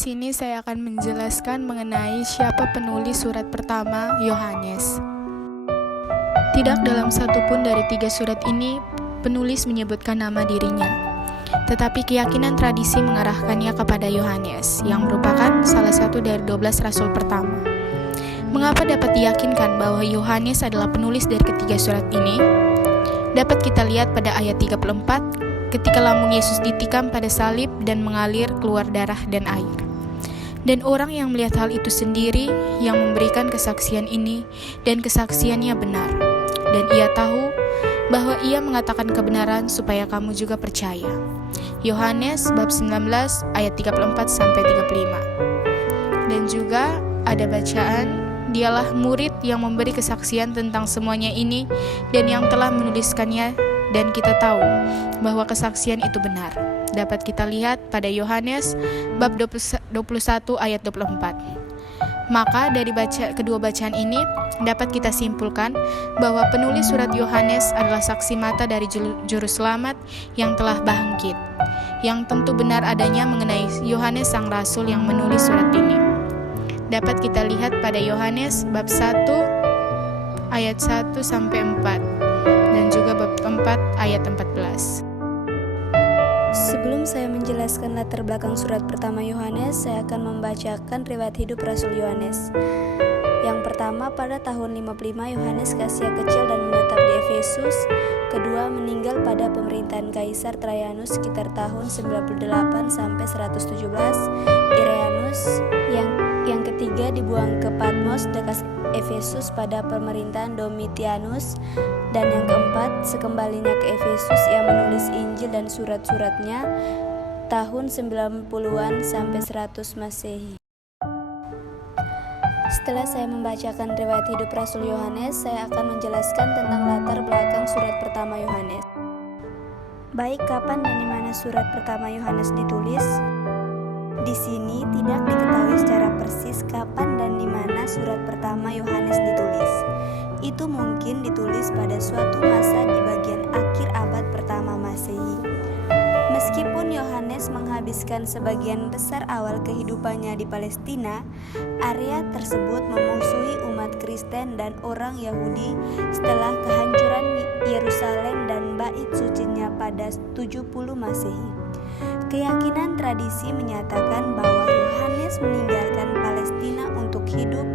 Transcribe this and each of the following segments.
sini saya akan menjelaskan mengenai siapa penulis surat pertama Yohanes. Tidak dalam satupun dari 3 surat ini penulis menyebutkan nama dirinya, tetapi keyakinan tradisi mengarahkannya kepada Yohanes, yang merupakan salah satu dari 12 rasul pertama. Mengapa dapat diyakinkan bahwa Yohanes adalah penulis dari ketiga surat ini? Dapat kita lihat pada ayat 34, ketika lambung Yesus ditikam pada salib dan mengalir keluar darah dan air. Dan orang yang melihat hal itu sendiri yang memberikan kesaksian ini, dan kesaksiannya benar. Dan ia tahu bahwa ia mengatakan kebenaran supaya kamu juga percaya. Yohanes bab 19 ayat 34-35. Dan juga ada bacaan, dialah murid yang memberi kesaksian tentang semuanya ini dan yang telah menuliskannya, dan kita tahu bahwa kesaksian itu benar. Dapat kita lihat pada Yohanes bab 21 ayat 24. Maka dari kedua bacaan ini dapat kita simpulkan bahwa penulis surat Yohanes adalah saksi mata dari juru selamat yang telah bangkit, yang tentu benar adanya mengenai Yohanes sang rasul yang menulis surat ini. Dapat kita lihat pada Yohanes bab 1 ayat 1-4 dan juga bab 4 ayat 14. Sebelum saya menjelaskan latar belakang surat pertama Yohanes, saya akan membacakan riwayat hidup Rasul Yohanes. Yang pertama, pada tahun 55 Yohanes Kasia kecil dan menetap di Efesus. Kedua, meninggal pada pemerintahan Kaisar Trajanus sekitar tahun 98 sampai 117. Irenaeus. Yang ketiga, dibuang ke Patmos dekat Efesus pada pemerintahan Domitianus. Dan yang keempat, sekembalinya ke Efesus ia menulis Injil dan surat-suratnya tahun 90-an sampai 100 Masehi. Setelah saya membacakan riwayat hidup Rasul Yohanes, saya akan menjelaskan tentang latar belakang surat pertama Yohanes. Baik, kapan dan di mana surat pertama Yohanes ditulis? Di sini tidak diketahui secara persis kapan dan di mana surat pertama Yohanes ditulis. Itu mungkin ditulis pada suatu masa di bagian akhir abad pertama Masehi. Meskipun Yohanes menghabiskan sebagian besar awal kehidupannya di Palestina, area tersebut memusuhi umat Kristen dan orang Yahudi setelah kehancuran Yerusalem dan bait sucinya pada 70 Masehi. Keyakinan tradisi menyatakan bahwa Yohanes meninggalkan Palestina untuk hidup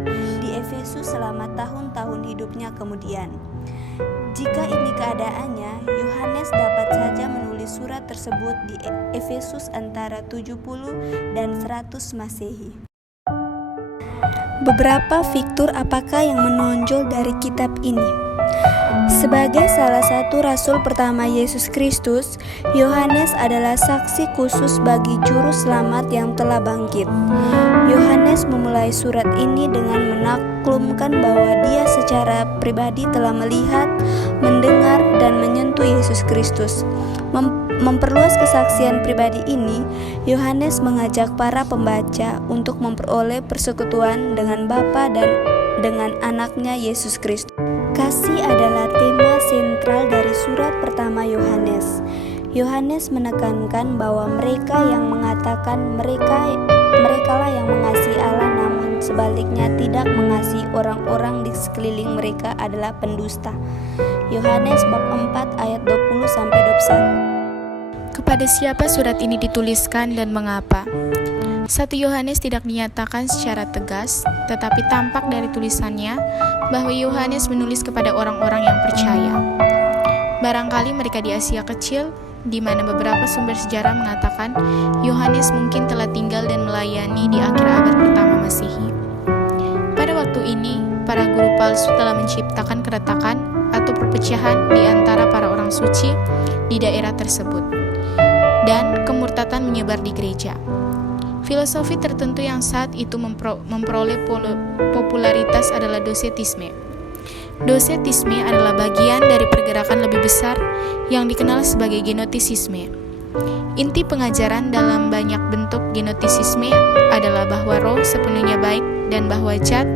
di Efesus selama tahun-tahun hidupnya kemudian. Jika ini keadaannya, Yohanes dapat saja menulis surat tersebut di Efesus antara 70 dan 100 Masehi. Beberapa fiktur apakah yang menonjol dari kitab ini? Sebagai salah satu rasul pertama Yesus Kristus, Yohanes adalah saksi khusus bagi juru selamat yang telah bangkit. Yohanes memulai surat ini dengan menaklumkan bahwa dia secara pribadi telah melihat, mendengar, dan menyentuh Yesus Kristus. Memperluas kesaksian pribadi ini, Yohanes mengajak para pembaca untuk memperoleh persekutuan dengan Bapa dan dengan anaknya Yesus Kristus. Kasih adalah tema sentral dari surat pertama Yohanes. Yohanes menekankan bahwa mereka yang mengatakan merekalah yang mengasihi Allah, namun sebaliknya tidak mengasihi orang-orang di sekeliling mereka adalah pendusta. Yohanes bab 4 ayat 20-21. Kepada siapa surat ini dituliskan dan mengapa? 1 Yohanes tidak dinyatakan secara tegas, tetapi tampak dari tulisannya bahwa Yohanes menulis kepada orang-orang yang percaya. Barangkali mereka di Asia Kecil, di mana beberapa sumber sejarah mengatakan Yohanes mungkin telah tinggal dan melayani di akhir abad pertama Masehi. Pada waktu ini, para guru palsu telah menciptakan keretakan atau perpecahan di antara para orang suci di daerah tersebut, dan kemurtatan menyebar di gereja. Filosofi tertentu yang saat itu memperoleh popularitas adalah docetisme. Docetisme adalah bagian dari pergerakan lebih besar yang dikenal sebagai gnosticisme. Inti pengajaran dalam banyak bentuk gnosticisme adalah bahwa roh sepenuhnya baik dan bahwa zat,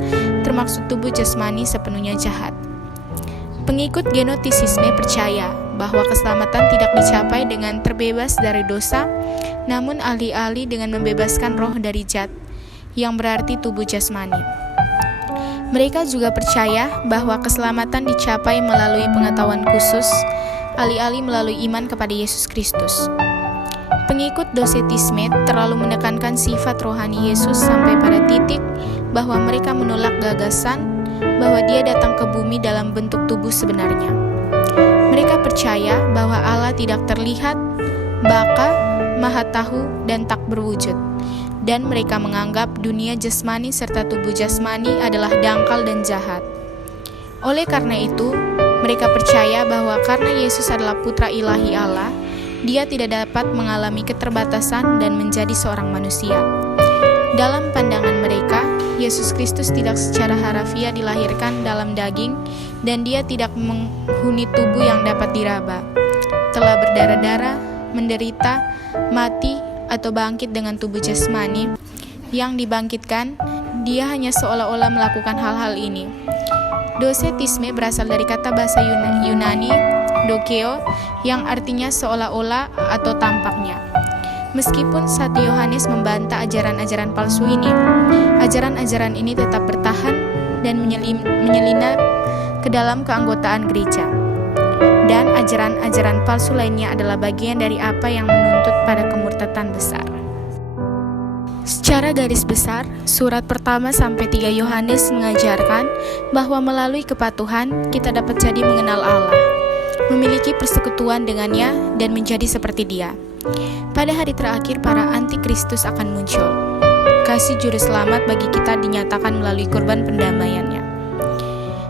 termaksud tubuh jasmani, sepenuhnya jahat. Pengikut gnosticisme percaya bahwa keselamatan tidak dicapai dengan terbebas dari dosa, namun alih-alih dengan membebaskan roh dari jat, yang berarti tubuh jasmani. Mereka juga percaya bahwa keselamatan dicapai melalui pengetahuan khusus, alih-alih melalui iman kepada Yesus Kristus. Pengikut docetisme terlalu menekankan sifat rohani Yesus sampai pada titik bahwa mereka menolak gagasan bahwa Dia datang ke bumi dalam bentuk tubuh sebenarnya. Mereka percaya bahwa Allah tidak terlihat, baka, maha tahu, dan tak berwujud. Dan mereka menganggap dunia jasmani serta tubuh jasmani adalah dangkal dan jahat. Oleh karena itu, mereka percaya bahwa karena Yesus adalah putra ilahi Allah, Dia tidak dapat mengalami keterbatasan dan menjadi seorang manusia. Dalam pandangan mereka, Yesus Kristus tidak secara harafiah dilahirkan dalam daging, dan Dia tidak menghuni tubuh yang dapat diraba, telah berdarah-darah, menderita, mati, atau bangkit dengan tubuh jasmani yang dibangkitkan. Dia hanya seolah-olah melakukan hal-hal ini. Docetisme berasal dari kata bahasa Yunani dokeo, yang artinya seolah-olah atau tampaknya. Meskipun 1 Yohanes membantah ajaran-ajaran palsu ini, ajaran-ajaran ini tetap bertahan dan menyelinap ke dalam keanggotaan gereja. Dan ajaran-ajaran palsu lainnya adalah bagian dari apa yang menuntut pada kemurtatan besar. Secara garis besar, surat pertama sampai 3 Yohanes mengajarkan bahwa melalui kepatuhan kita dapat jadi mengenal Allah, memiliki persekutuan dengannya, dan menjadi seperti Dia. Pada hari terakhir, para antikristus akan muncul. Kasih juru selamat bagi kita dinyatakan melalui korban pendamaiannya.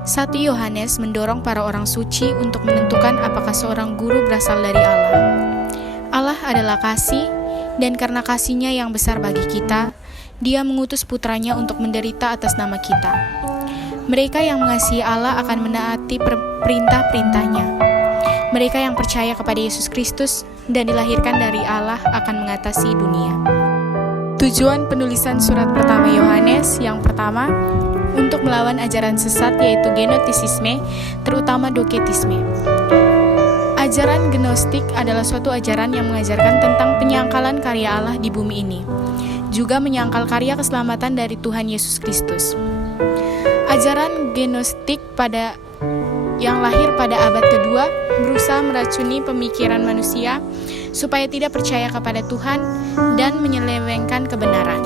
1 Yohanes mendorong para orang suci untuk menentukan apakah seorang guru berasal dari Allah. Allah adalah kasih, dan karena kasih-Nya yang besar bagi kita, Dia mengutus putranya untuk menderita atas nama kita. Mereka yang mengasihi Allah akan menaati perintah-perintah-Nya. Mereka yang percaya kepada Yesus Kristus dan dilahirkan dari Allah akan mengatasi dunia. Tujuan penulisan surat pertama Yohanes yang pertama, untuk melawan ajaran sesat yaitu gnostisisme, terutama docetisme. Ajaran gnostik adalah suatu ajaran yang mengajarkan tentang penyangkalan karya Allah di bumi ini, juga menyangkal karya keselamatan dari Tuhan Yesus Kristus. Ajaran gnostik yang lahir pada abad kedua berusaha meracuni pemikiran manusia supaya tidak percaya kepada Tuhan dan menyelewengkan kebenaran.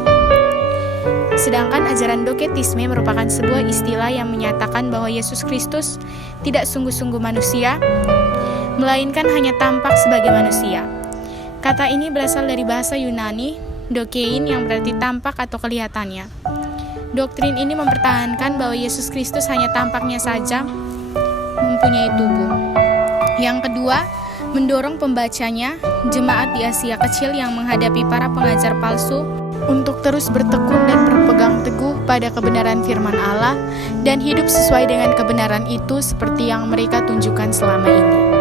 Sedangkan ajaran docetisme merupakan sebuah istilah yang menyatakan bahwa Yesus Kristus tidak sungguh-sungguh manusia, melainkan hanya tampak sebagai manusia. Kata ini berasal dari bahasa Yunani, dokein, yang berarti tampak atau kelihatannya. Doktrin ini mempertahankan bahwa Yesus Kristus hanya tampaknya saja mempunyai tubuh. Yang kedua, mendorong pembacanya, jemaat di Asia Kecil yang menghadapi para pengajar palsu, untuk terus bertekun dan berpegang teguh pada kebenaran firman Allah dan hidup sesuai dengan kebenaran itu seperti yang mereka tunjukkan selama ini.